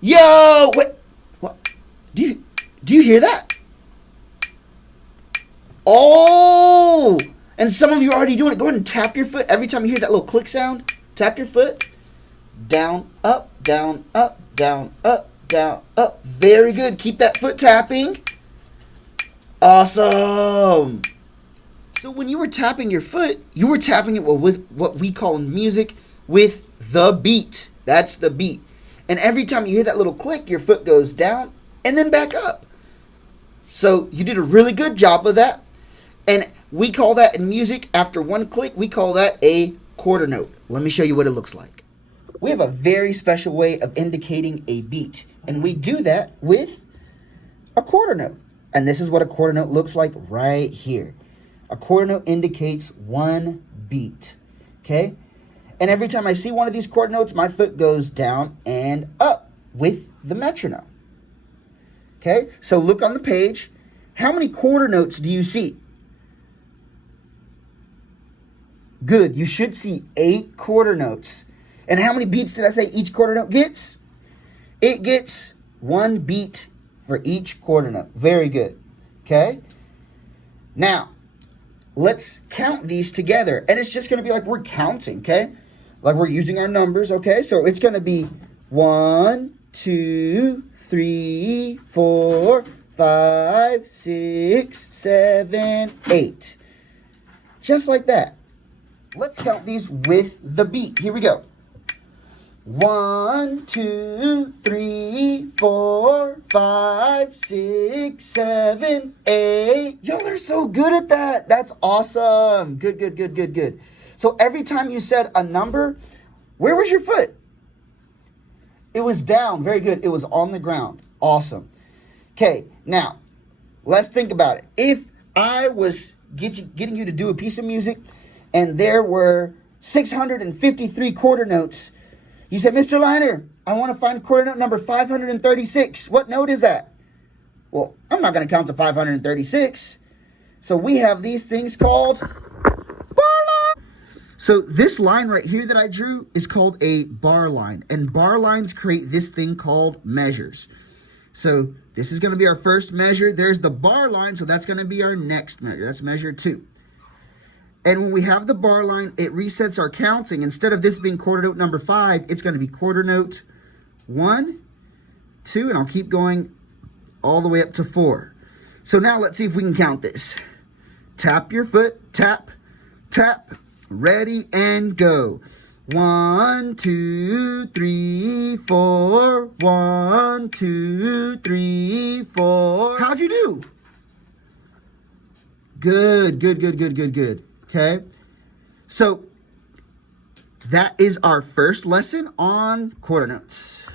Yo, wait, what? Do you hear that? Oh, and some of you are already doing it. Go ahead and tap your foot every time you hear that little click sound. Tap your foot. Down, up, down, up, down, up, down, up. Very good. Keep that foot tapping. Awesome. So when you were tapping your foot, you were tapping it with what we call in music with the beat. That's the beat. And every time you hear that little click, your foot goes down and then back up. So you did a really good job of that. And we call that in music, after one click, we call that a quarter note. Let me show you what it looks like. We have a very special way of indicating a beat. And we do that with a quarter note. And this is what a quarter note looks like right here. A quarter note indicates one beat. Okay? And every time I see one of these quarter notes, my foot goes down and up with the metronome. Okay? So look on the page. How many quarter notes do you see? Good. You should see 8 quarter notes. And how many beats did I say each quarter note gets? It gets 1 beat for each quarter note. Very good. Okay? Now, let's count these together. And it's just going to be like we're counting, okay? Like we're using our numbers, okay? So it's going to be 1, 2, 3, 4, 5, 6, 7, 8. Just like that. Let's count these with the beat. Here we go. 1, 2, 3, 4, 5, 6, 7, 8. Y'all are so good at that. That's awesome. Good, good, good, good, good. So every time you said a number, where was your foot? It was down. Very good. It was on the ground. Awesome. Okay, now, let's think about it. If I was getting you to do a piece of music and there were 653 quarter notes, you said, Mr. Liner, I want to find quarter note number 536. What note is that? Well, I'm not going to count to 536. So we have these things called bar line. So this line right here that I drew is called a bar line. And bar lines create this thing called measures. So this is going to be our first measure. There's the bar line, so that's going to be our next measure. That's measure 2. And when we have the bar line, it resets our counting. Instead of this being quarter note number 5, it's going to be quarter note 1, 2, and I'll keep going all the way up to 4. So now let's see if we can count this. Tap your foot, tap, tap, ready, and go. 1, 2, 3, 4. 1, 2, 3, 4. How'd you do? Good, good, good, good, good, good. Okay, so that is our first lesson on quarter notes.